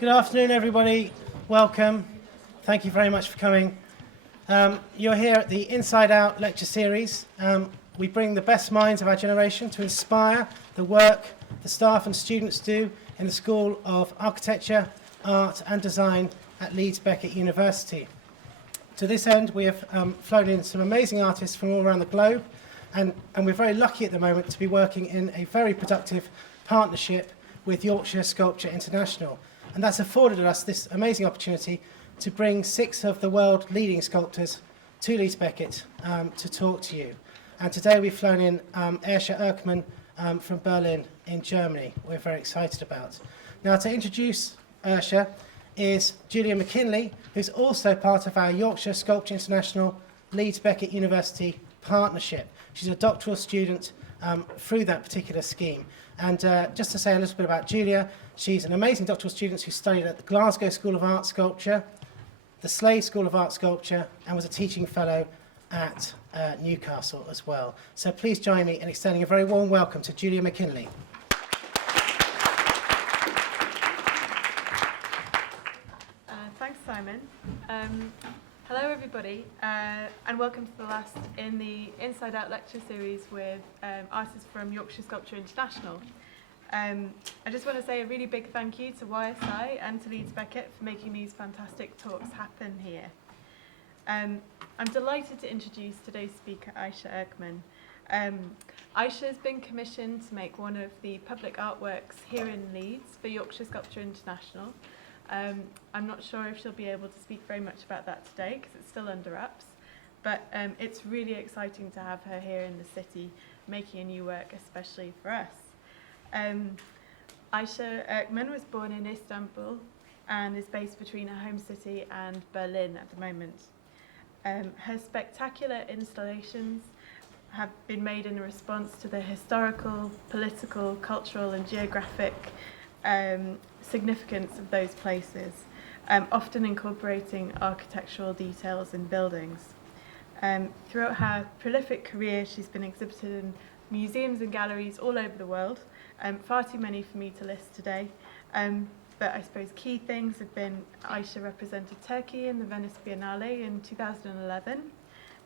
Good afternoon, everybody. Welcome. Thank you very much for coming. You're here at the Inside Out lecture series. We bring the best minds of our generation to inspire the work the staff and students do in the School of Architecture, Art and Design at Leeds Beckett University. To this end, we have flown in some amazing artists from all around the globe, and we're very lucky at the moment to be working in a very productive partnership with Yorkshire Sculpture International. And that's afforded us this amazing opportunity to bring 6 of the world's leading sculptors to Leeds Beckett to talk to you. And today we've flown in Ayse Erkmen from Berlin in Germany. We're very excited about. Now, to introduce Ayse is Julia McKinley, who's also part of our Yorkshire Sculpture International Leeds Beckett University partnership. She's a doctoral student through that particular scheme. And just to say a little bit about Julia, she's an amazing doctoral student who studied at the Glasgow School of Art Sculpture, the Slade School of Art Sculpture, and was a teaching fellow at Newcastle as well. So please join me in extending a very warm welcome to Julia McKinley. Thanks, Simon. Hello, everybody, and welcome to the last in the Inside Out lecture series with artists from Yorkshire Sculpture International. I just want to say a really big thank you to YSI and to Leeds Beckett for making these fantastic talks happen here. I'm delighted to introduce today's speaker, Ayse Erkmen. Ayse has been commissioned to make one of the public artworks here in Leeds for Yorkshire Sculpture International. I'm not sure if she'll be able to speak very much about that today because it's still under wraps, but it's really exciting to have her here in the city making a new work, especially for us. Ayse Erkmen was born in Istanbul and is based between her home city and Berlin at the moment. Her spectacular installations have been made in response to the historical, political, cultural and geographic significance of those places, often incorporating architectural details in buildings. Throughout her prolific career, she's been exhibited in museums and galleries all over the world, far too many for me to list today, but I suppose key things have been Ayse represented Turkey in the Venice Biennale in 2011,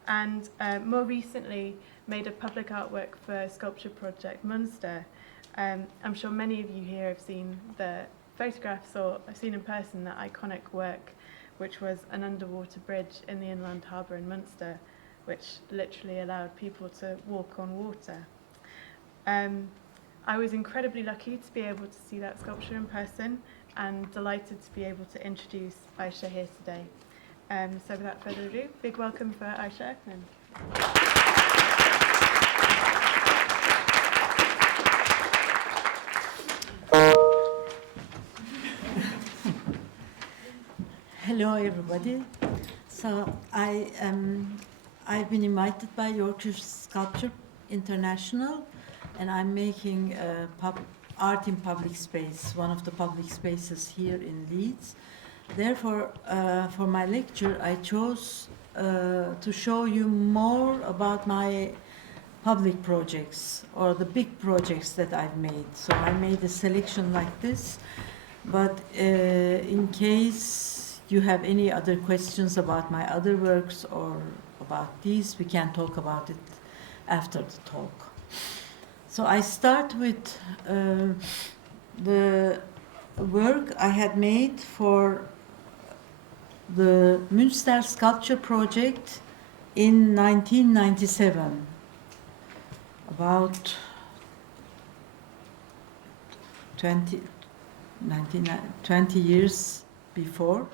and more recently made a public artwork for sculpture project Munster. I'm sure many of you here have seen the photographs or have seen in person that iconic work, which was an underwater bridge in the inland harbour in Munster, which literally allowed people to walk on water. I was incredibly lucky to be able to see that sculpture in person and delighted to be able to introduce Ayse here today. So without further ado, big welcome for Ayse Erkmen. Hello, everybody. So I've been invited by Yorkshire Sculpture International, and I'm making art in public space, one of the public spaces here in Leeds. Therefore, for my lecture, I chose to show you more about my public projects or the big projects that I've made. So I made a selection like this, but in case you have any other questions about my other works or about these, we can talk about it after the talk. So I start with the work I had made for the Münster sculpture project in 1997, about 20 years before.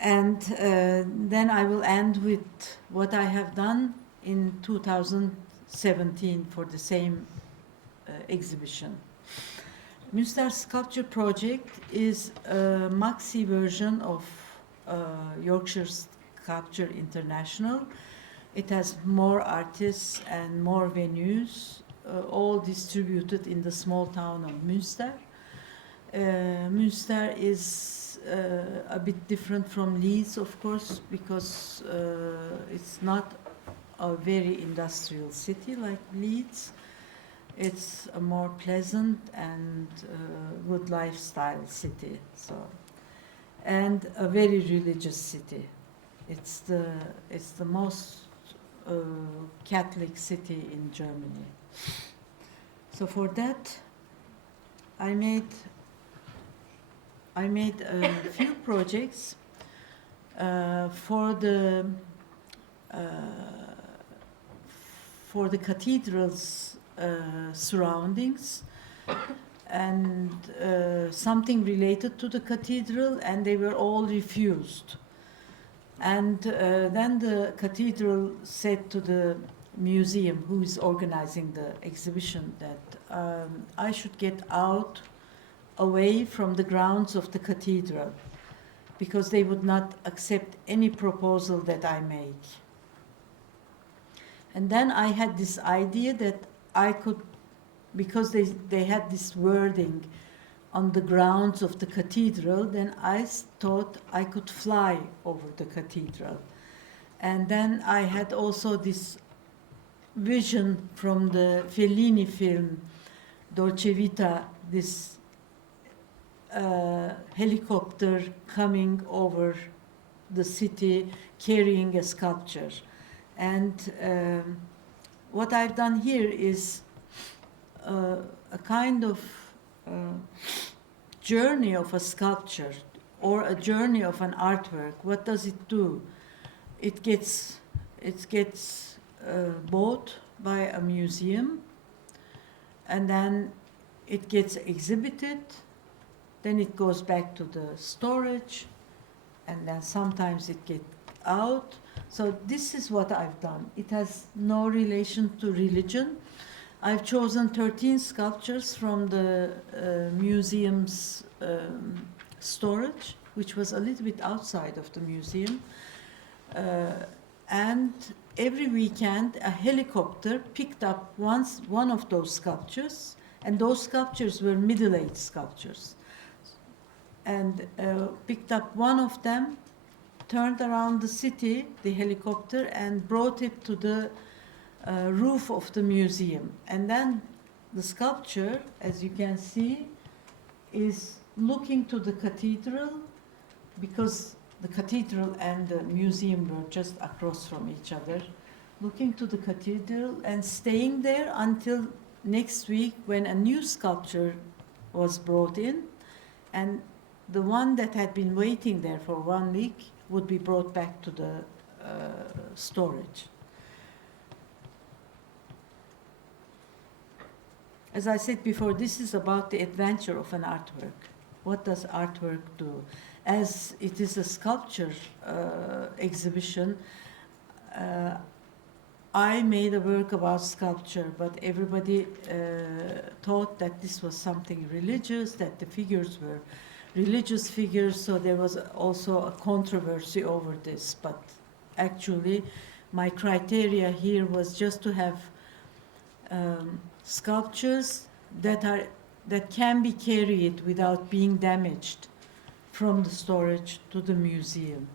And then I will end with what I have done in 2017 for the same exhibition. Münster Sculpture Project is a maxi version of Yorkshire Sculpture International. It has more artists and more venues, all distributed in the small town of Münster. Münster is a bit different from Leeds, of course, because it's not a very industrial city like Leeds. It's a more pleasant and good lifestyle city. So, and a very religious city. It's the most Catholic city in Germany. So for that, I made a few projects for the cathedral's surroundings, and something related to the cathedral, and they were all refused. And then the cathedral said to the museum, who is organizing the exhibition, that I should get out away from the grounds of the cathedral, because they would not accept any proposal that I make. And then I had this idea that I could, because they had this wording on the grounds of the cathedral, then I thought I could fly over the cathedral. And then I had also this vision from the Fellini film, Dolce Vita, this helicopter coming over the city carrying a sculpture. And what I've done here is a kind of journey of a sculpture or a journey of an artwork. What does it do? It gets bought by a museum, and then it gets exhibited, then it goes back to the storage, and then sometimes it gets out. So this is what I've done. It has no relation to religion. I've chosen 13 sculptures from the museum's storage, which was a little bit outside of the museum. And every weekend, a helicopter picked up one of those sculptures, and those sculptures were middle-aged sculptures. And picked up one of them, turned around the city, the helicopter, and brought it to the roof of the museum. And then the sculpture, as you can see, is looking to the cathedral, because the cathedral and the museum were just across from each other, looking to the cathedral and staying there until next week, when a new sculpture was brought in, and the one that had been waiting there for 1 week would be brought back to the storage. As I said before, this is about the adventure of an artwork. What does artwork do? As it is a sculpture exhibition, I made a work about sculpture, but everybody thought that this was something religious, that the figures were religious figures, so there was also a controversy over this. But actually, my criteria here was just to have sculptures that can be carried without being damaged from the storage to the museum.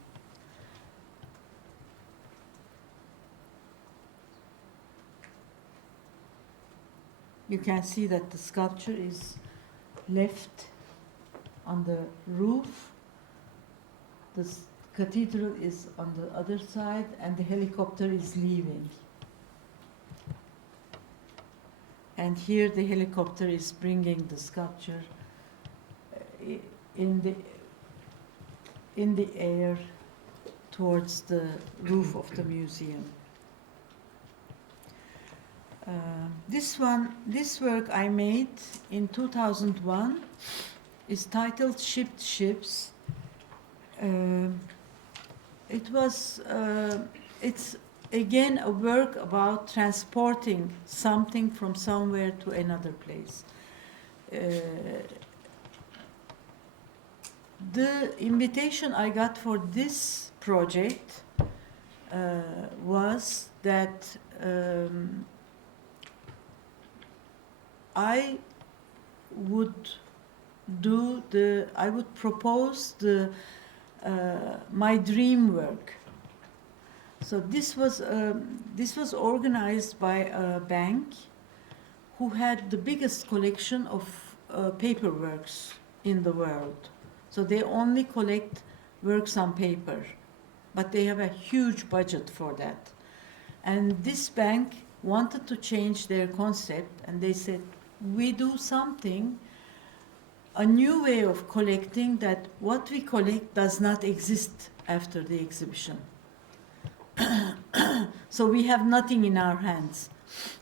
You can see that the sculpture is left on the roof. The cathedral is on the other side, and the helicopter is leaving. And here the helicopter is bringing the sculpture in the air towards the roof of the museum. This work I made in 2001 is titled Shipped Ships. It's again a work about transporting something from somewhere to another place. The invitation I got for this project was that I would propose my dream work. So this was organized by a bank who had the biggest collection of paperworks in the world. So they only collect works on paper, but they have a huge budget for that. And this bank wanted to change their concept, and they said, we do something, a new way of collecting, that what we collect does not exist after the exhibition. So we have nothing in our hands.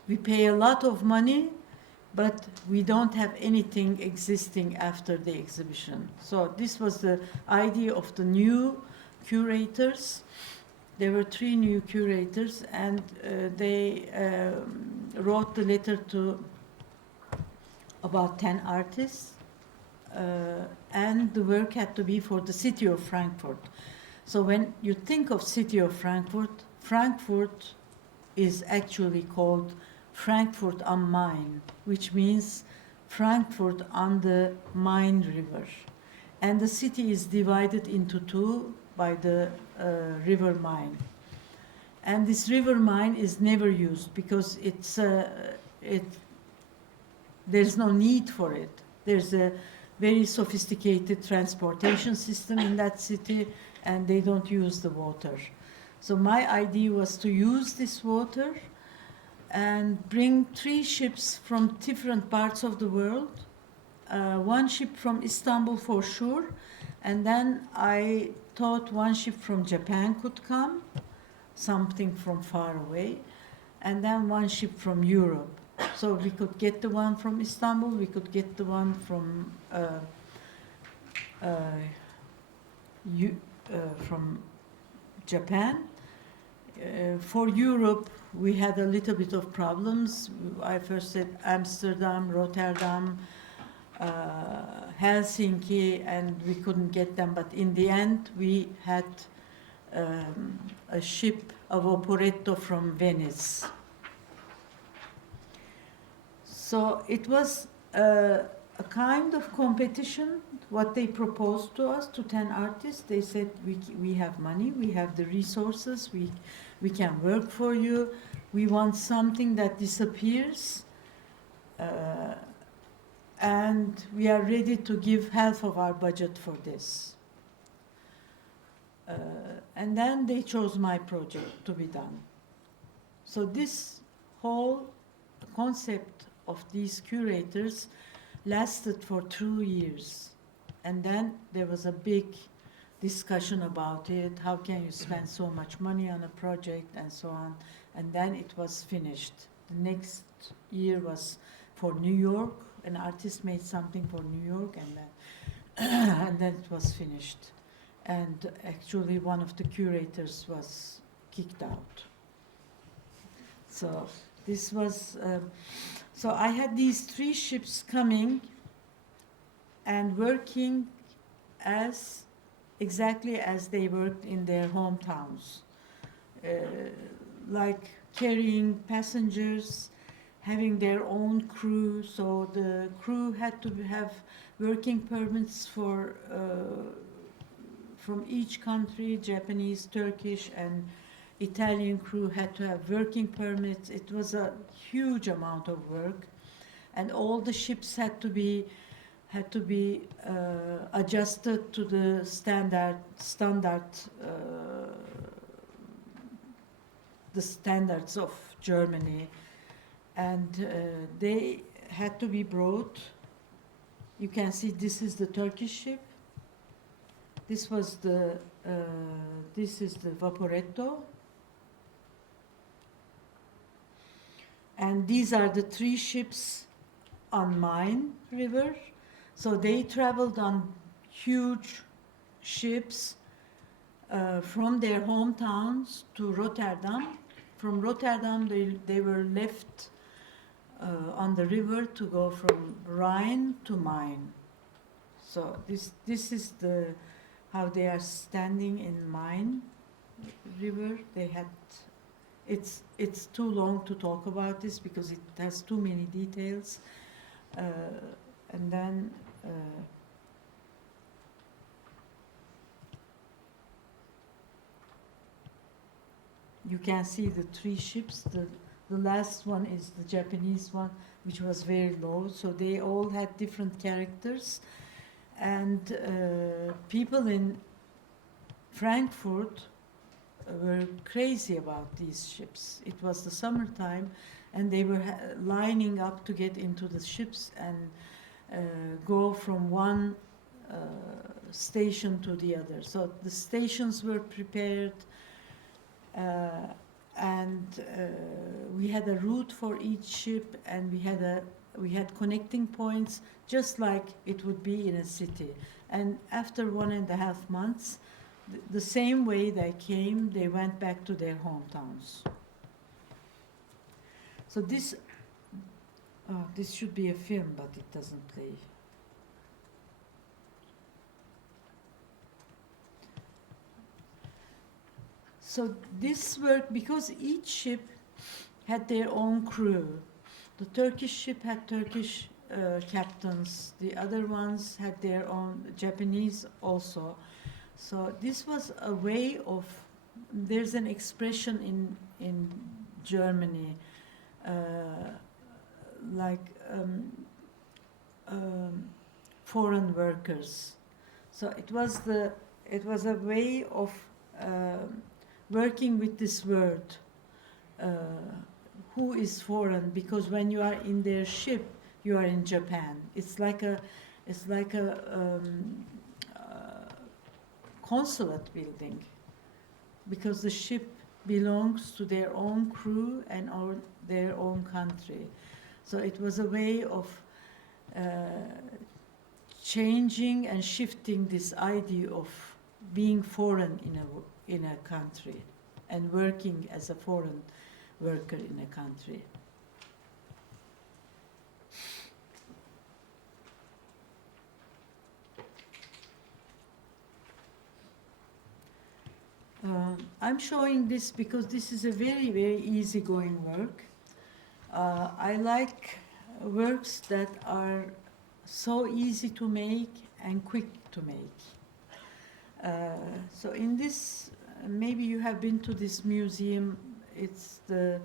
We pay a lot of money, but we don't have anything existing after the exhibition. So this was the idea of the new curators. There were 3 new curators, and they wrote the letter to about 10 artists, and the work had to be for the city of Frankfurt. So when you think of city of Frankfurt, Frankfurt is actually called Frankfurt am Main, which means Frankfurt on the Main River. And the city is divided into 2 by the river Main. And this river Main is never used because there's no need for it. There's a very sophisticated transportation system in that city, and they don't use the water. So my idea was to use this water and bring 3 ships from different parts of the world. 1 ship from Istanbul for sure, and then I thought 1 ship from Japan could come, something from far away, and then 1 ship from Europe. So we could get the one from Istanbul, we could get the one from Japan. For Europe, we had a little bit of problems. I first said Amsterdam, Rotterdam, Helsinki, and we couldn't get them. But in the end, we had a ship, a Vaporetto from Venice. So it was a kind of competition, what they proposed to us, to 10 artists. They said, we have money, we have the resources, we can work for you. We want something that disappears, and we are ready to give half of our budget for this. And then they chose my project to be done. So this whole concept of these curators lasted for 2 years. And then there was a big discussion about it. How can you spend so much money on a project and so on? And then it was finished. The next year was for New York. An artist made something for New York, and then it was finished. And actually one of the curators was kicked out. So this was, so I had these 3 ships coming and working as exactly as they worked in their hometowns, like carrying passengers, having their own crew. So the crew had to have working permits for from each country. Japanese, Turkish, and Italian crew had to have working permits. It was a huge amount of work, and all the ships had to be adjusted to the the standards of Germany, and they had to be brought. You can see this is the Turkish ship. This was the this is the Vaporetto, and these are the 3 ships on Main River. So they traveled on huge ships from their hometowns to Rotterdam. From Rotterdam, they were left on the river to go from Rhine to Main. So this is how they are standing in Main River. They had, it's too long to talk about this because it has too many details. And then you can see the 3 ships. The last one is the Japanese one, which was very low. So they all had different characters. And people in Frankfurt were crazy about these ships. It was the summertime, and they were lining up to get into the ships and go from one station to the other. So the stations were prepared, and we had a route for each ship, and we had connecting points, just like it would be in a city. And after 1.5 months, the same way they came, they went back to their hometowns. So this should be a film, but it doesn't play. So this worked because each ship had their own crew. The Turkish ship had Turkish captains. The other ones had their own, Japanese also. So this was a way of, there's an expression in Germany, like foreign workers. So it was a way of working with this word, who is foreign, because when you are in their ship, you are in Japan. It's like a consulate building, because the ship belongs to their own crew and their own country. So it was a way of changing and shifting this idea of being foreign in a country and working as a foreign worker in a country. I'm showing this because this is a very, very easygoing work. I like works that are so easy to make and quick to make. So in this, maybe you have been to this museum. It's the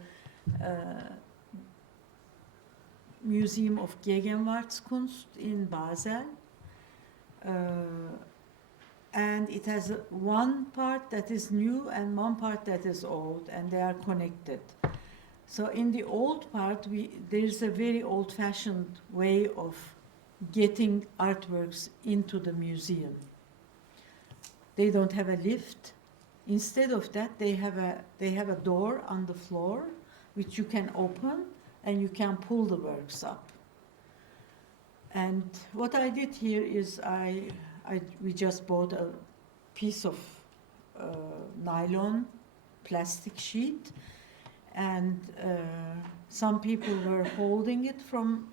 Museum of Gegenwartskunst in Basel. And it has one part that is new and one part that is old, and they are connected. So in the old part, there's a very old-fashioned way of getting artworks into the museum. They don't have a lift. Instead of that, they have a door on the floor which you can open, and you can pull the works up. And what I did here is we just bought a piece of nylon plastic sheet, and some people were holding it from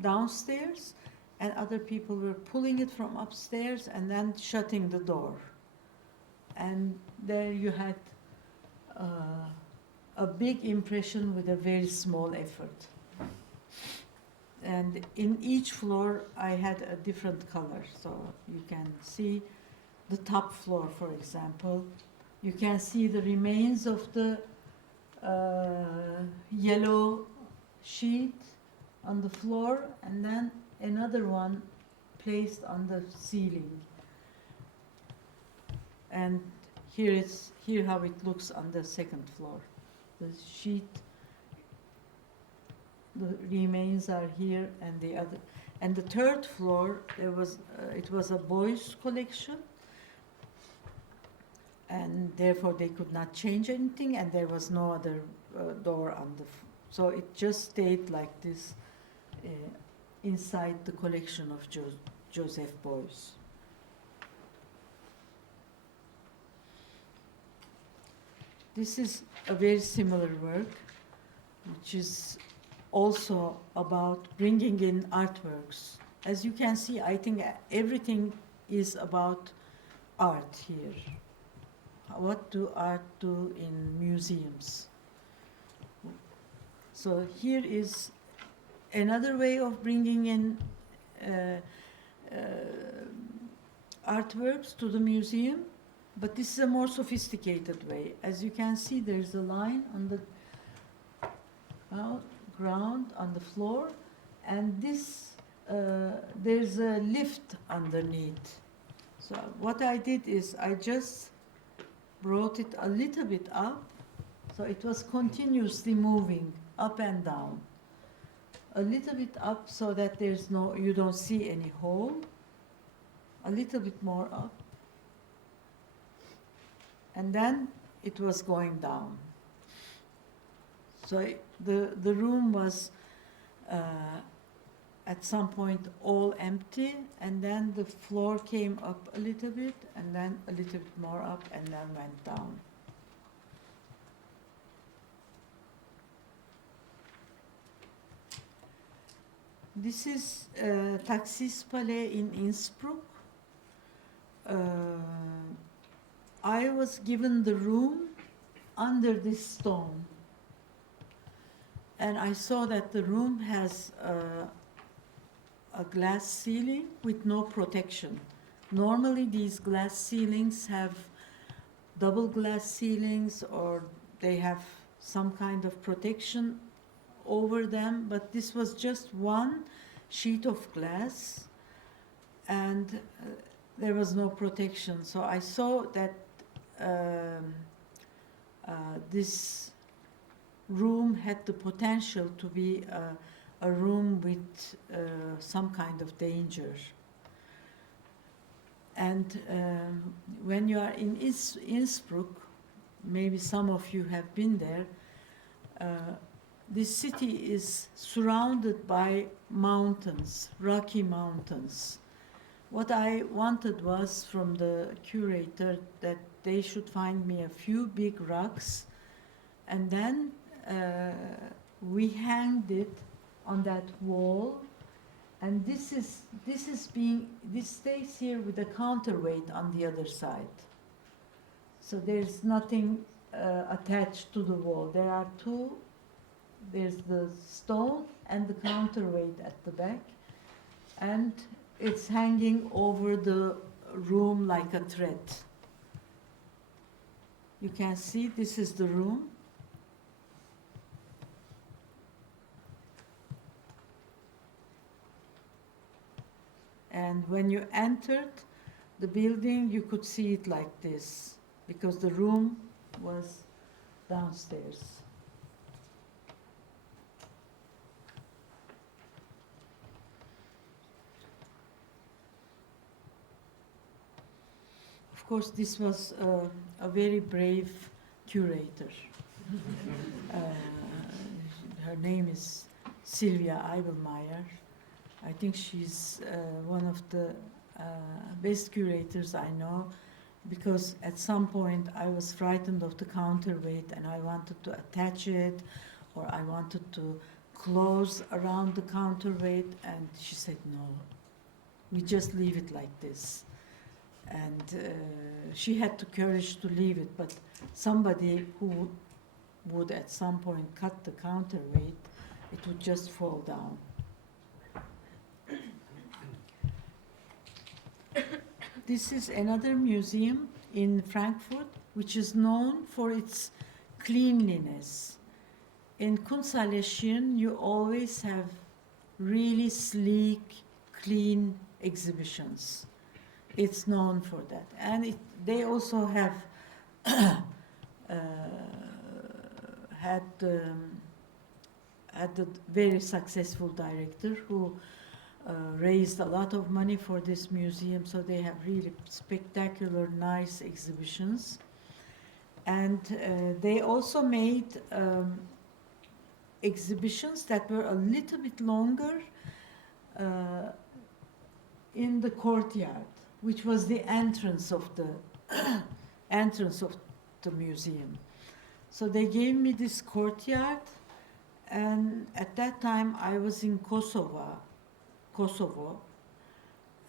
downstairs, and other people were pulling it from upstairs and then shutting the door. And there you had a big impression with a very small effort. And in each floor, I had a different color. So you can see the top floor, for example. You can see the remains of the yellow sheet on the floor, and then another one placed on the ceiling. And here how it looks on the second floor. The sheet, the remains are here, and the third floor, it was a boys' collection, and therefore they could not change anything, and there was no other door on so it just stayed like this inside the collection of Joseph Beuys. This is a very similar work, which is also about bringing in artworks. As you can see, I think everything is about art here. What do art do in museums? So here is another way of bringing in artworks to the museum, but this is a more sophisticated way. As you can see, there's a line on ground on the floor, and this there's a lift underneath. So what I did is I just brought it a little bit up, so it was continuously moving up and down. A little bit up so that there's no, you don't see any hole. A little bit more up. And then it was going down. So the room was at some point all empty, and then the floor came up a little bit, and then a little bit more up, and then went down. This is Taxis Palais in Innsbruck. I was given the room under this stone, and I saw that the room has a glass ceiling with no protection. Normally these glass ceilings have double glass ceilings, or they have some kind of protection over them, but this was just one sheet of glass, and there was no protection. So I saw that this room had the potential to be a room with some kind of danger. And when you are in Innsbruck, maybe some of you have been there, this city is surrounded by mountains, rocky mountains. What I wanted was from the curator that they should find me a few big rocks, and then we hanged it on that wall, and this stays here with a counterweight on the other side. So there's nothing attached to the wall. There are two. There's the stone and the counterweight at the back, and it's hanging over the room like a thread. You can see this is the room. And when you entered the building, you could see it like this, because the room was downstairs. Of course, this was a very brave curator. Her name is Sylvia Eibelmeyer. I think she's one of the best curators I know, because at some point I was frightened of the counterweight and I wanted to attach it, or I wanted to close around the counterweight, and she said no, we just leave it like this. And she had the courage to leave it, but somebody who would at some point cut the counterweight, it would just fall down. This is another museum in Frankfurt, which is known for its cleanliness. In Kunsthalle you always have really sleek, clean exhibitions. It's known for that. And they also have had a very successful director who raised a lot of money for this museum, so they have really spectacular, nice exhibitions. And they also made exhibitions that were a little bit longer in the courtyard, which was the entrance of the museum. So they gave me this courtyard, and at that time I was in Kosovo,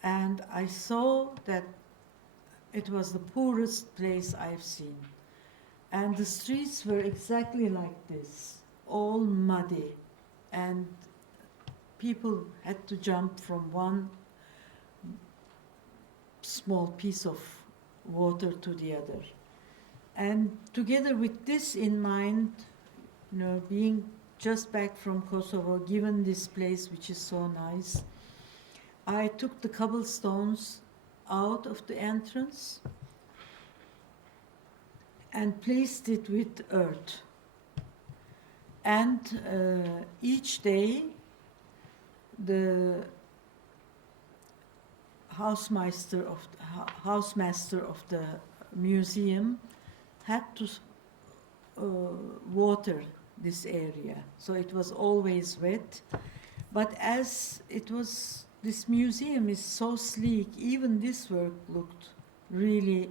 and I saw that it was the poorest place I've seen. And the streets were exactly like this, all muddy, and people had to jump from one small piece of water to the other. And together with this in mind, being just back from Kosovo, given this place which is so nice, I took the cobblestones out of the entrance and placed it with earth. And each day, the housemaster of the museum had to water this area, so it was always wet. But as this museum is so sleek, even this work looked really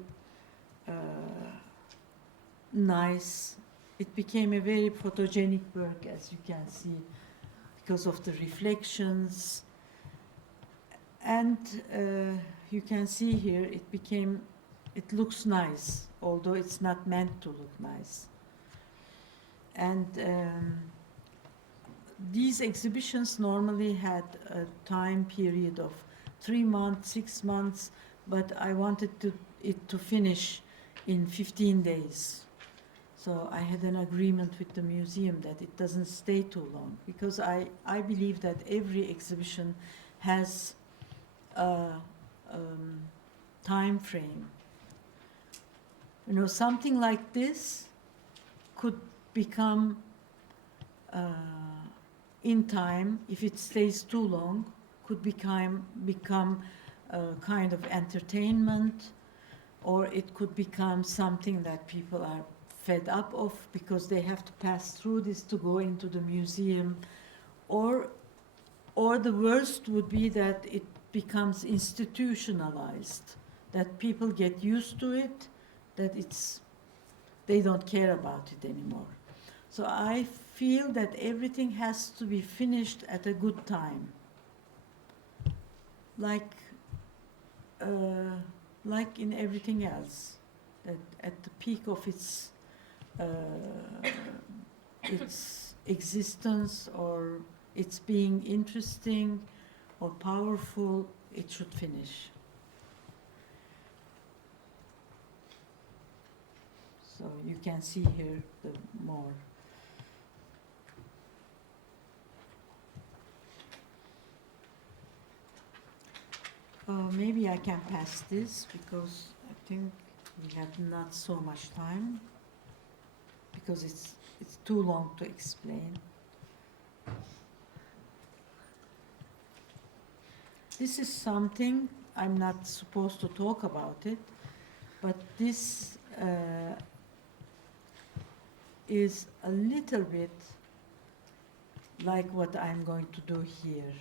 nice. It became a very photogenic work, as you can see, because of the reflections. And you can see here, it looks nice, although it's not meant to look nice. And these exhibitions normally had a time period of 3 months, 6 months, but I wanted it to finish in 15 days. So I had an agreement with the museum that it doesn't stay too long, because I believe that every exhibition has a time frame. You know, something like this could become, in time, if it stays too long, could become a kind of entertainment, or it could become something that people are fed up of because they have to pass through this to go into the museum, or the worst would be that it becomes institutionalized, that people get used to it, that they don't care about it anymore. So I feel that everything has to be finished at a good time, like in everything else, that at the peak of its existence, or its being interesting or powerful, it should finish. So you can see here the more. Maybe I can pass this, because I think we have not so much time, because it's too long to explain. This is something, I'm not supposed to talk about it, but this is a little bit like what I'm going to do here.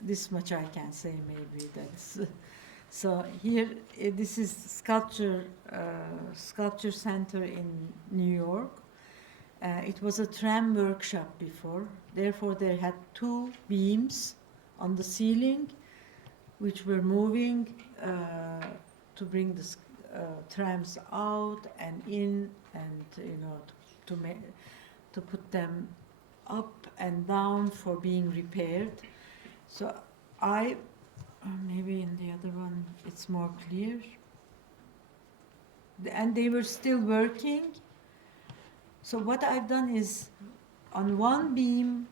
This much I can say, maybe. That's so here. This is sculpture center in New York. It was a tram workshop before. Therefore, they had 2 beams on the ceiling, which were moving to bring the trams out and in, and to put them up and down for being repaired. So maybe in the other one it's more clear. And they were still working. So what I've done is, on one beam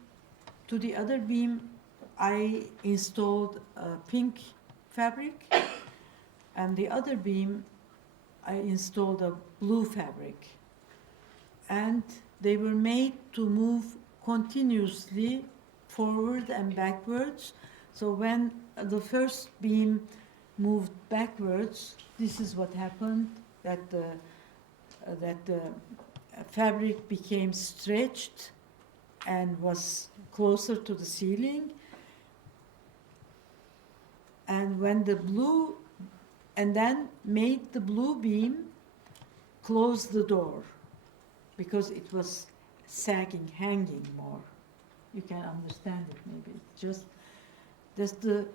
to the other beam, I installed a pink fabric, and the other beam I installed a blue fabric. And they were made to move continuously forward and backwards. So when the first beam moved backwards, this is what happened, that the fabric became stretched and was closer to the ceiling. And when then made the blue beam close the door, because it was sagging, hanging more. You can understand it, maybe. Just the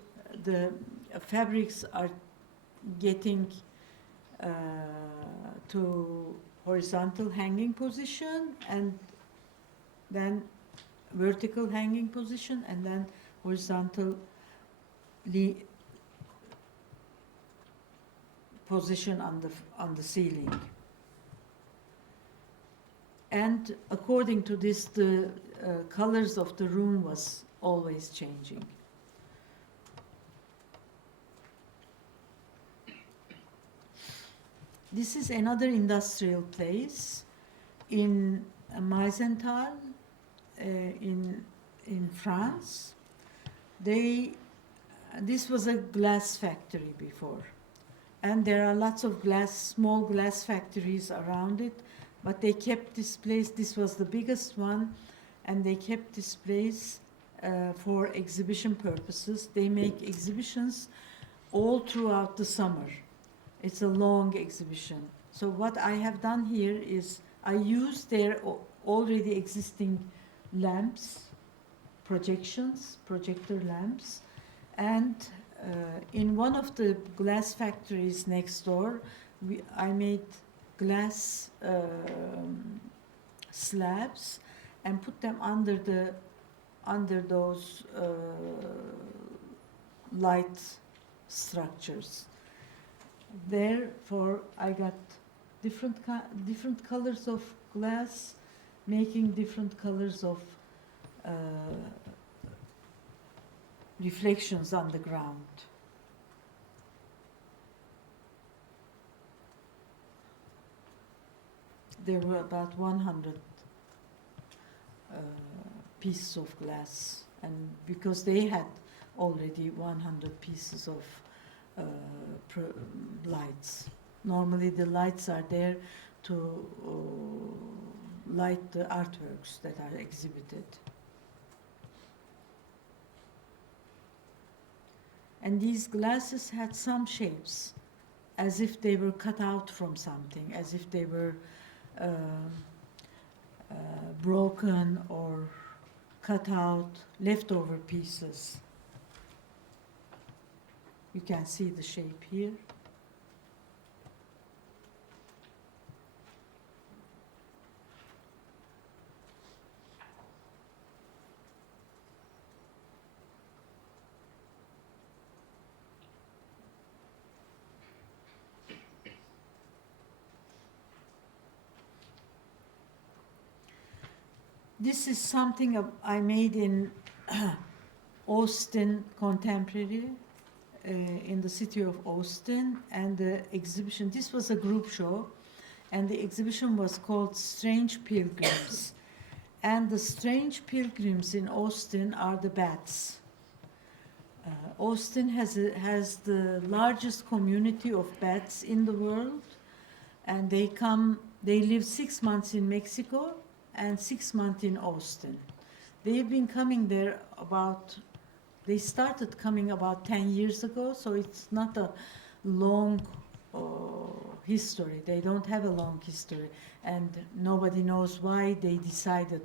fabrics are getting to horizontal hanging position, and then vertical hanging position, and then horizontal position on the ceiling. And according to this, the colors of the room was always changing. This is another industrial place in Meisenthal, in France. This was a glass factory before, and there are lots of small glass factories around it, but they kept this place. This was the biggest one, and they kept this place for exhibition purposes. They make exhibitions all throughout the summer. It's a long exhibition. So what I have done here is I use their already existing lamps, projector lamps, and in one of the glass factories next door, I made glass slabs and put them under those light structures. Therefore, I got different colors of glass, making different colors of reflections on the ground. There were about 100 pieces of glass, and because they had already 100 pieces of lights. Normally the lights are there to light the artworks that are exhibited. And these glasses had some shapes, as if they were cut out from something, as if they were broken or cut out, leftover pieces. You can see the shape here. This is something I made in Austin Contemporary, in the city of Austin, and the exhibition, this was a group show, and the exhibition was called Strange Pilgrims. And the strange pilgrims in Austin are the bats. Austin has the largest community of bats in the world, and they live 6 months in Mexico and 6 months in Austin. They've been coming there they started coming about 10 years ago, so it's not a long history. They don't have a long history, and nobody knows why they decided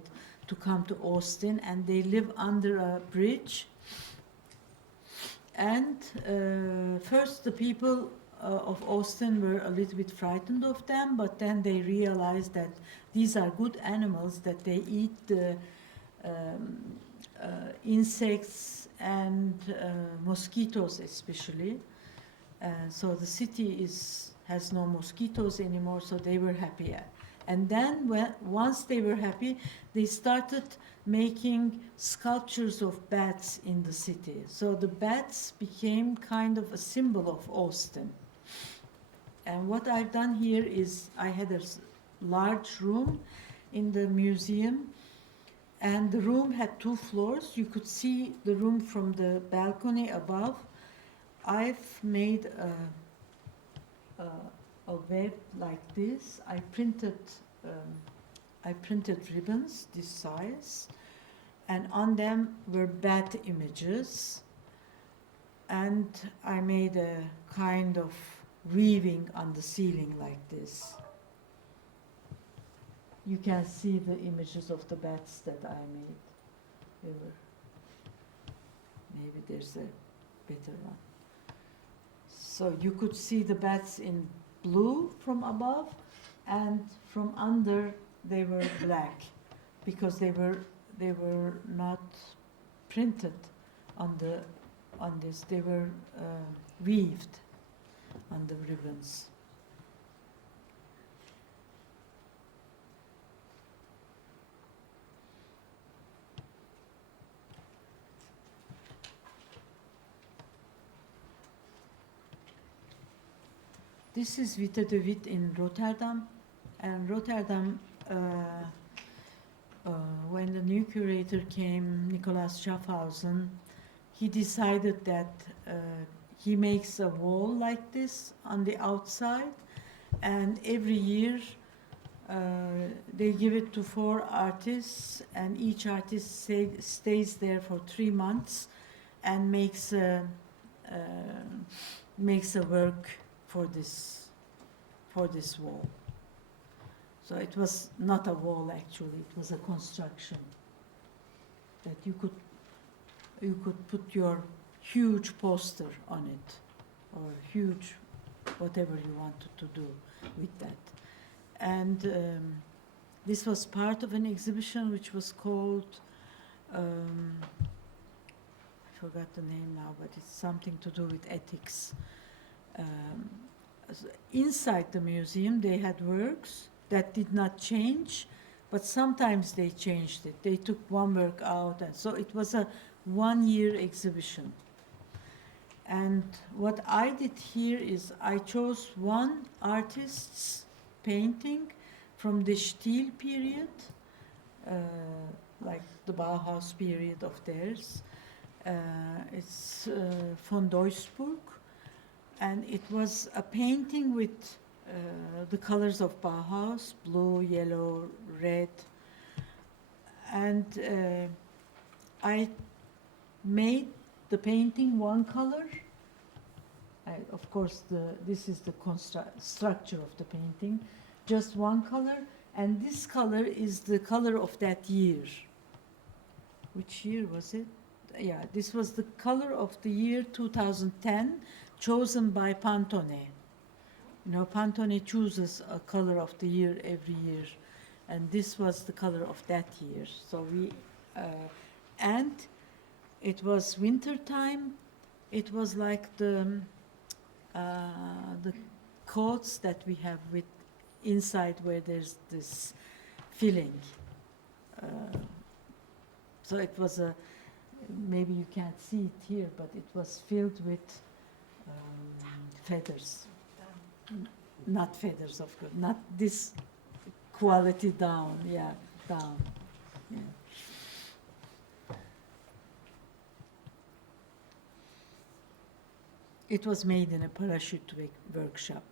to come to Austin, and they live under a bridge. And first the people of Austin were a little bit frightened of them, but then they realized that these are good animals, that they eat the insects and mosquitoes especially. So the city has no mosquitoes anymore, so they were happy. And then once they were happy, they started making sculptures of bats in the city. So the bats became kind of a symbol of Austin. And what I've done here is I had a large room in the museum, and the room had 2 floors. You could see the room from the balcony above. I've made a web like this. I printed ribbons this size, and on them were bat images, and I made a kind of weaving on the ceiling like this. You can see the images of the bats that I made. Maybe there's a better one. So you could see the bats in blue from above, and from under they were black, because they were not printed on this. They were weaved on the ribbons. This is Witte de Wit in Rotterdam. And Rotterdam, when the new curator came, Nicolas Schaffhausen, he decided that he makes a wall like this on the outside, and every year they give it to 4 artists, and each artist stays there for 3 months and makes a work for this wall. So it was not a wall actually; it was a construction that you could put your huge poster on it, or huge whatever you wanted to do with that. And this was part of an exhibition which was called, I forgot the name now, but it's something to do with ethics. Inside the museum they had works that did not change, but sometimes they changed it. They took one work out, and so it was a 1-year exhibition. And what I did here is I chose one artist's painting from the Stil period, like the Bauhaus period of theirs. It's von Duisburg, and it was a painting with the colors of Bauhaus, blue, yellow, red. And I made the painting one color. Of course, this is the structure of the painting, just one color, and this color is the color of that year. Which year was it? Yeah, this was the color of the year 2010, chosen by Pantone. You know, Pantone chooses a color of the year every year, and this was the color of that year. So and it was winter time. It was like the coats that we have with inside where there's this filling. So it was maybe you can't see it here, but it was filled with feathers. Not feathers, of course, not this quality down, yeah, down. Yeah. It was made in a parachute workshop.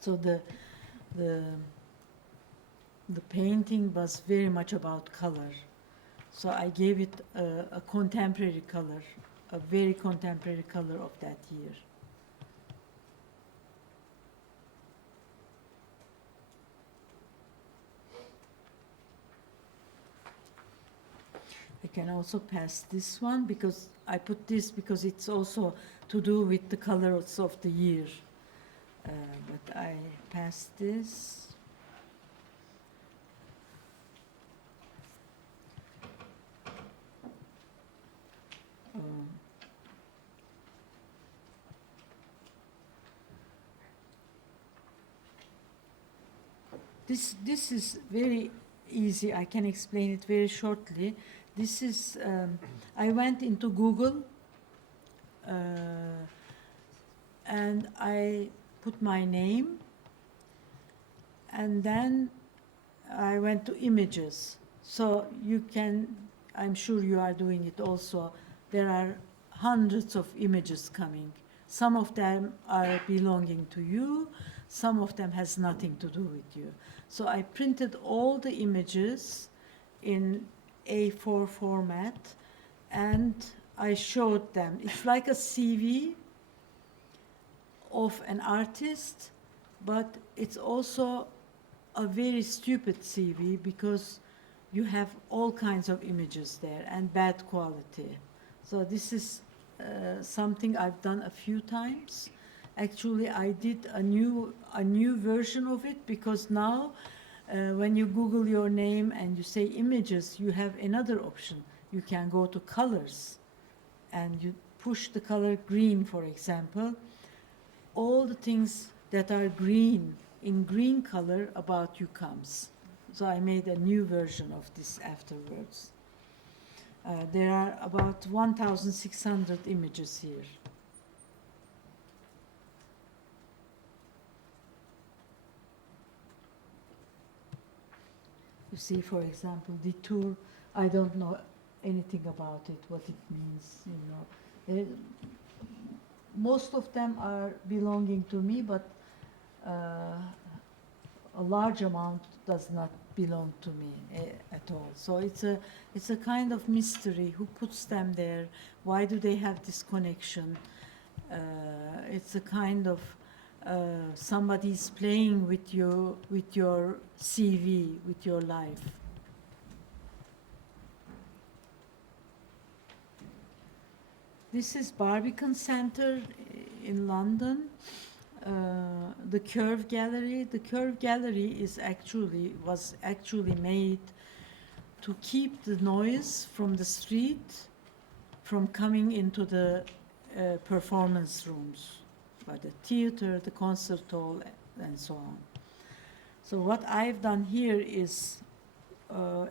So the painting was very much about color. So I gave it a contemporary color, a very contemporary color of that year. I can also pass this one because I put this because it's also to do with the colors of the year. But I pass this. This is very easy. I can explain it very shortly. This is, I went into Google and I put my name, and then I went to images. So you can, I'm sure you are doing it also. There are hundreds of images coming. Some of them are belonging to you, some of them has nothing to do with you. So I printed all the images in A4 format and I showed them. It's like a CV of an artist, but it's also a very stupid CV because you have all kinds of images there and bad quality. So this is something I've done a few times. Actually, I did a new version of it because now when you Google your name and you say images, you have another option. You can go to colors and you push the color green, for example. All the things that are green, in green color about you comes. so I made a new version of this afterwards. There are about 1,600 images here. You see, for example, the tour, I don't know anything about it, what it means, you know. Most of them are belonging to me, but a large amount does not belong to me at all. So it's a kind of mystery. Who puts them there? Why do they have this connection? It's a kind of somebody's playing with your CV, with your life. This is Barbican Centre in London. The Curve Gallery. The Curve Gallery was actually made to keep the noise from the street from coming into the performance rooms, by the theater, the concert hall, and so on. So what I've done here is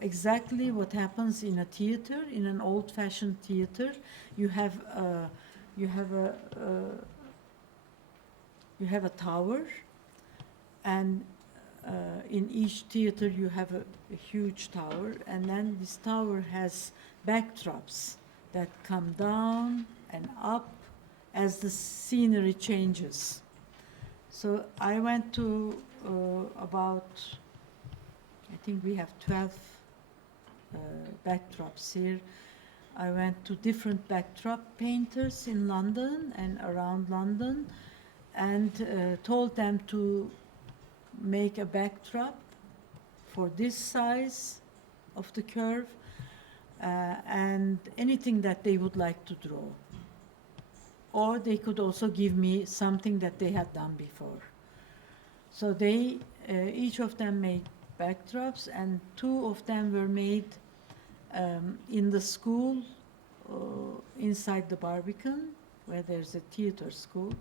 exactly what happens in a theater, in an old-fashioned theater. You have a tower, and in each theater you have a huge tower, and then this tower has backdrops that come down and up as the scenery changes. So I went to about, I think we have 12 backdrops here. I went to different backdrop painters in London and around London, and told them to make a backdrop for this size of the curve, and anything that they would like to draw. Or they could also give me something that they had done before. So they, each of them made backdrops, and 2 of them were made in the school inside the Barbican, where there's a theater school.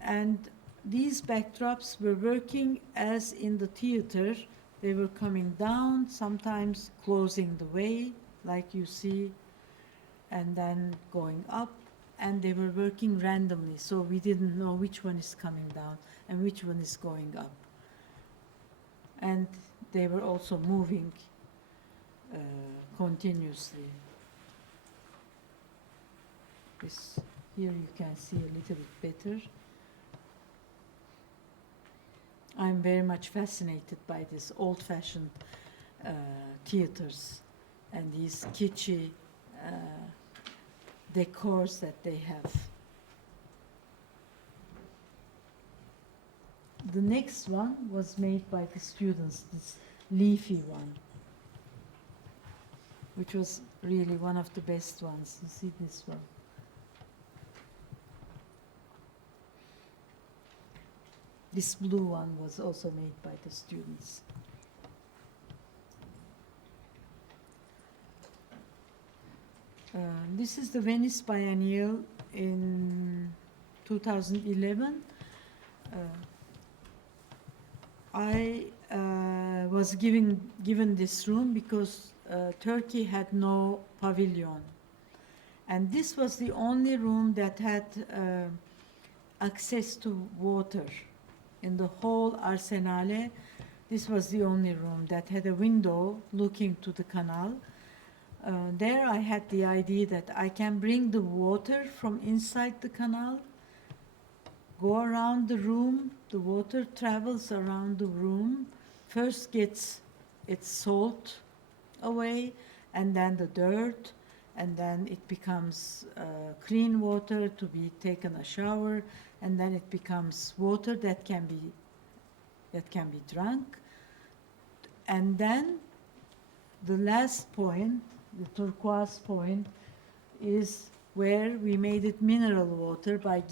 And these backdrops were working as in the theater. They were coming down, sometimes closing the way, like you see, and then going up, and they were working randomly, so we didn't know which one is coming down and which one is going up. And they were also moving continuously. This, here you can see a little bit better. I'm very much fascinated by these old-fashioned theaters and these kitschy decors that they have. The next one was made by the students, this leafy one, which was really one of the best ones. You see this one. This blue one was also made by the students. This is the Venice Biennial in 2011. I was given this room because Turkey had no pavilion. And this was the only room that had access to water. In the whole Arsenale, this was the only room that had a window looking to the canal. There I had the idea that I can bring the water from inside the canal, go around the room, the water travels around the room, first gets its salt away, and then the dirt, and then it becomes clean water to be taken a shower, and then it becomes water that can be drunk. And then the last point, the turquoise point, is where we made it mineral water by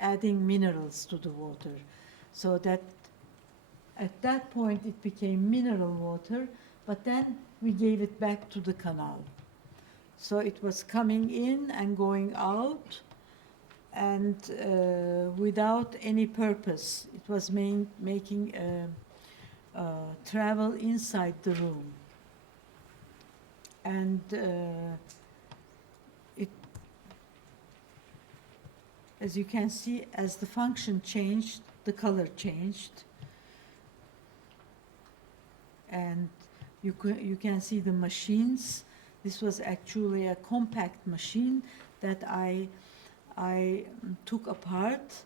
adding minerals to the water. So that at that point it became mineral water, but then we gave it back to the canal. So it was coming in and going out, and without any purpose. It was making travel inside the room. And it, as you can see, as the function changed, the color changed. And you can see the machines. This was actually a compact machine that I took apart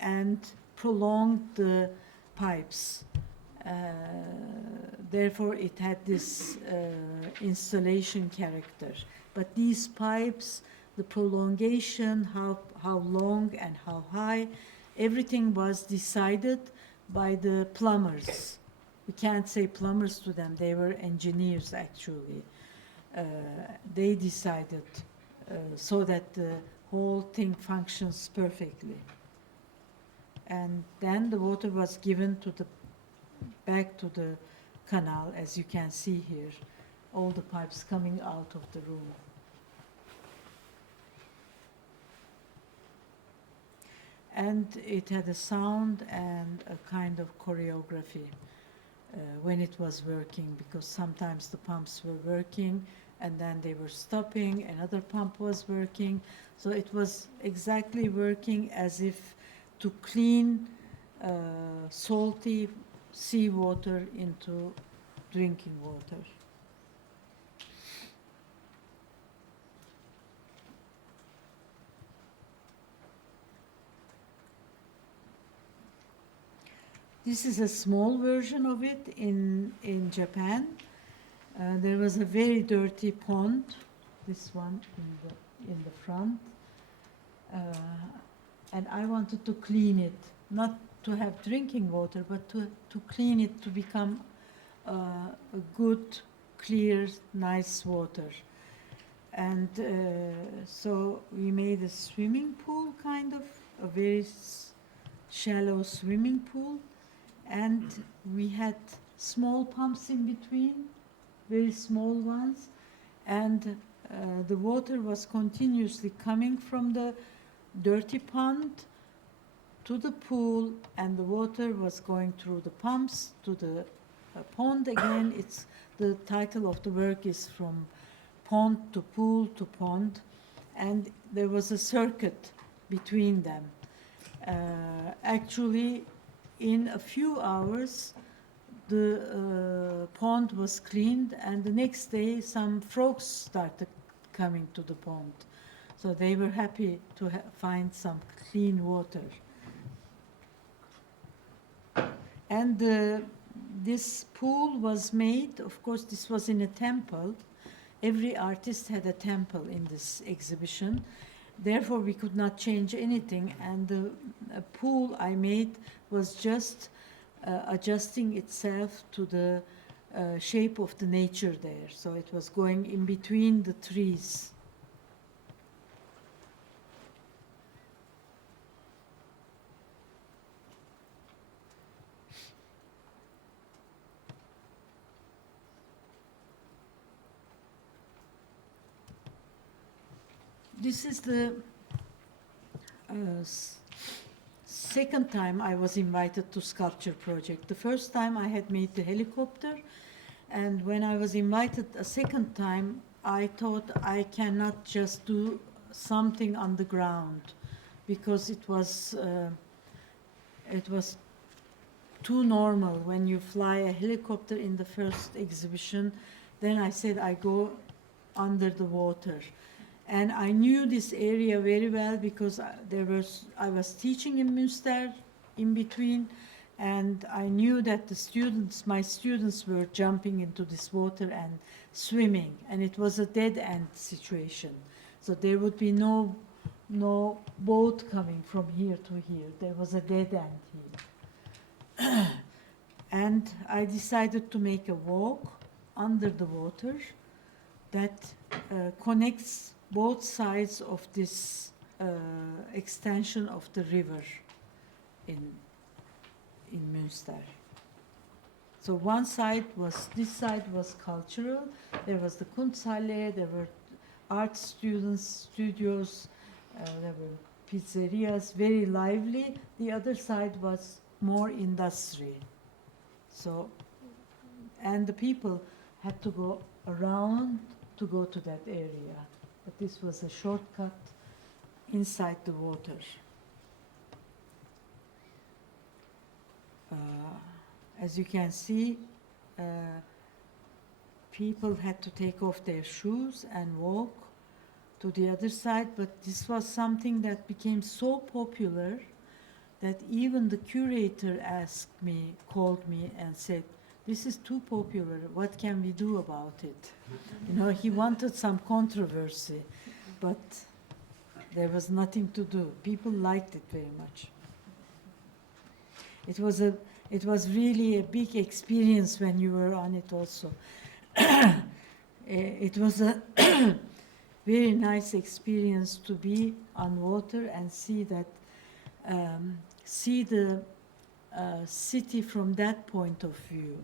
and prolonged the pipes. Therefore, it had this installation character. But these pipes, the prolongation, how long and how high, everything was decided by the plumbers. We can't say plumbers to them, they were engineers actually. They decided so that the whole thing functions perfectly. And then the water was given to back to the canal, as you can see here, all the pipes coming out of the room. And it had a sound and a kind of choreography when it was working, because sometimes the pumps were working and then they were stopping, another pump was working. So it was exactly working as if to clean salty seawater into drinking water. This is a small version of it in Japan. There was a very dirty pond, this one in the front, and I wanted to clean it, not to have drinking water, but to clean it to become a good, clear, nice water. And so we made a swimming pool, kind of, a very shallow swimming pool, and we had small pumps in between, very small ones, and the water was continuously coming from the dirty pond to the pool, and the water was going through the pumps to the pond again. It's the title of the work is From Pond to Pool to Pond, and there was a circuit between them. Actually, in a few hours, the pond was cleaned, and the next day some frogs started coming to the pond. So they were happy to find some clean water. And this pool was made, of course, this was in a temple. Every artist had a temple in this exhibition. Therefore, we could not change anything, and the pool I made was just adjusting itself to the shape of the nature there. So it was going in between the trees. This is the second time I was invited to sculpture project. The first time I had made the helicopter, and when I was invited a second time, I thought I cannot just do something on the ground, because it was too normal when you fly a helicopter in the first exhibition. Then I said I go under the water. And I knew this area very well because I was teaching in Münster in between, and I knew that my students were jumping into this water and swimming, and it was a dead end situation. So there would be no boat coming from here to here. There was a dead end here. And I decided to make a walk under the water that connects both sides of this extension of the river in Münster. So this side was cultural. There was the Kunsthalle, there were art students, studios, there were pizzerias, very lively. The other side was more industry. So and the people had to go around to go to that area. But this was a shortcut inside the water. As you can see, people had to take off their shoes and walk to the other side, but this was something that became so popular that even the curator called me and said, "This is too popular, what can we do about it?" You know, he wanted some controversy, but there was nothing to do. People liked it very much. It was really a big experience when you were on it also. It was a very nice experience to be on water and see that, see the city from that point of view.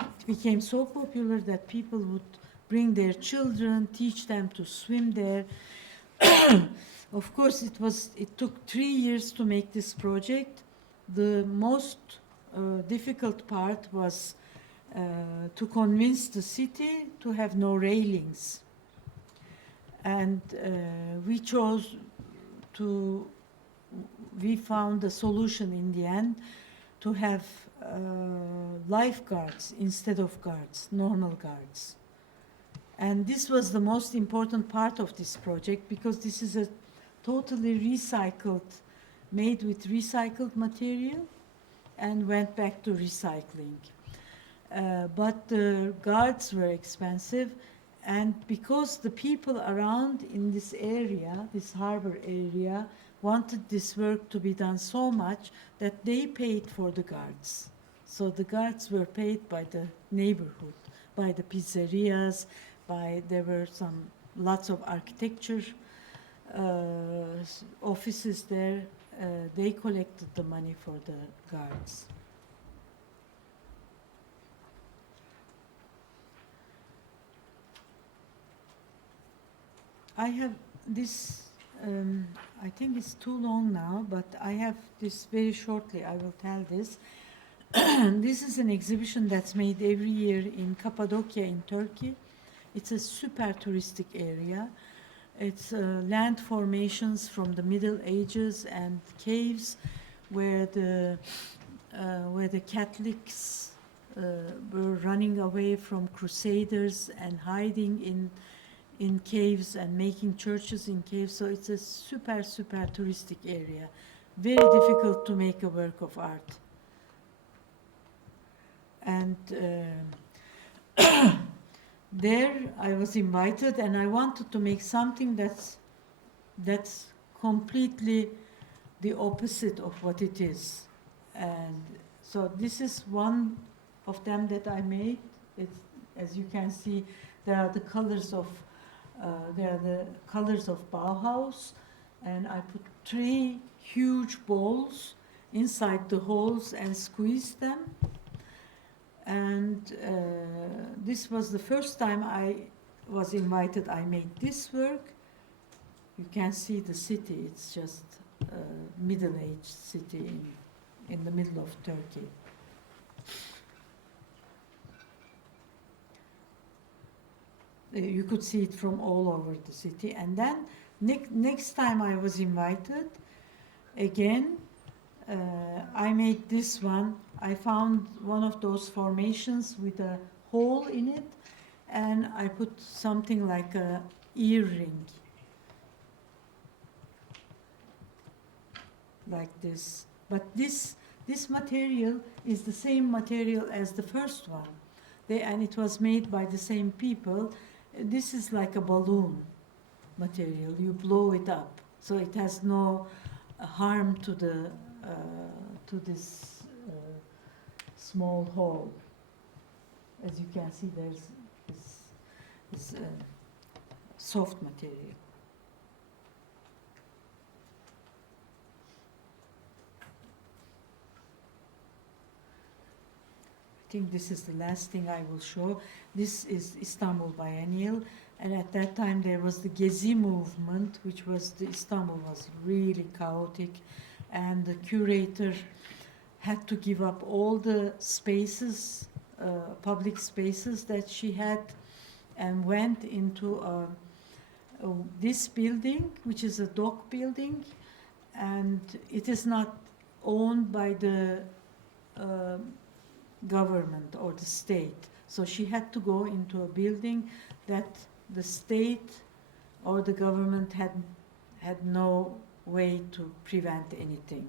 It became so popular that people would bring their children, teach them to swim there. Of course, it took 3 years to make this project. The most difficult part was to convince the city to have no railings. And we found a solution in the end to have lifeguards instead of guards, normal guards. And this was the most important part of this project, because this is a totally made with recycled material and went back to recycling. But the guards were expensive, and because the people around in this area, this harbor area, wanted this work to be done so much that they paid for the guards. So the guards were paid by the neighborhood, by the pizzerias, there were lots of architecture offices there. They collected the money for the guards. I have this, I think it's too long now, but I have this very shortly, I will tell this. This is an exhibition that's made every year in Cappadocia in Turkey. It's a super touristic area. It's land formations from the Middle Ages and caves where the Catholics were running away from crusaders and hiding in caves and making churches in caves. So it's a super touristic area. Very difficult to make a work of art. And there I was invited, and I wanted to make something that's completely the opposite of what it is. And so this is one of them that I made. It's, as you can see, there are the colors of Bauhaus, and I put 3 huge balls inside the holes and squeezed them. And this was the first time I was invited. I made this work. You can see the city. It's just a middle-aged city in the middle of Turkey. You could see it from all over the city. And then next time I was invited, again, I made this one. I found one of those formations with a hole in it, and I put something like a earring, like this. But this material is the same material as the first one, and it was made by the same people. This is like a balloon material. You blow it up, so it has no harm to this small hole. As you can see, there's this soft material. think this is the last thing I will show. This is Istanbul Biennial, and at that time there was the Gezi movement, which was Istanbul was really chaotic, and the curator had to give up all the spaces, public spaces that she had, and went into this building, which is a dock building, and it is not owned by the government or the state. So she had to go into a building that the state or the government had no way to prevent anything.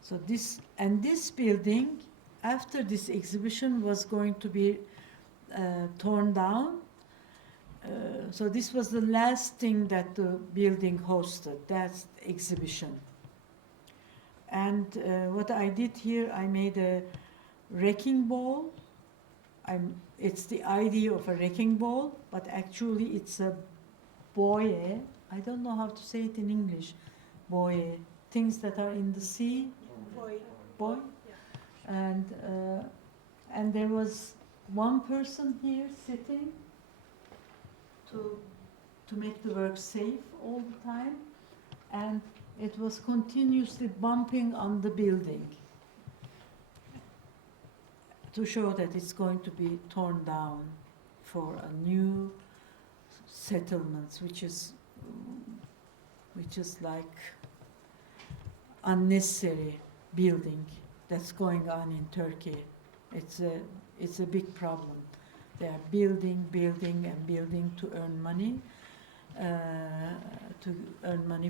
So this building, after this exhibition, was going to be torn down. So this was the last thing that the building hosted, that exhibition. And what I did here, I made a wrecking ball. It's the idea of a wrecking ball, but actually it's a buoy. I don't know how to say it in English. Buoy, things that are in the sea. Buoy. Yeah. And there was one person here sitting to make the work safe all the time, and it was continuously bumping on the building to show that it's going to be torn down for a new settlements, which is like unnecessary building that's going on in Turkey. It's a big problem. They are building and building to earn money,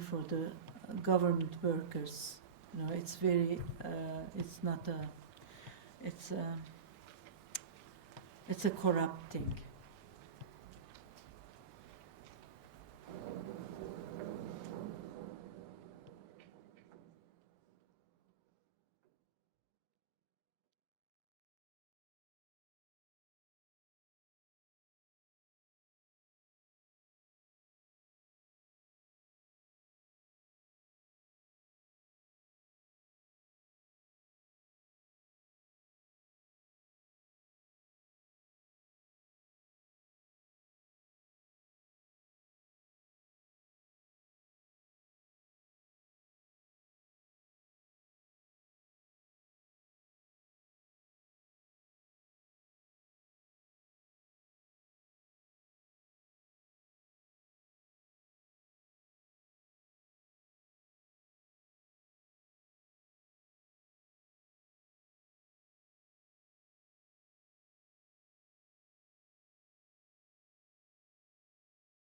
for the government workers. You know, it's very, it's a corrupt thing.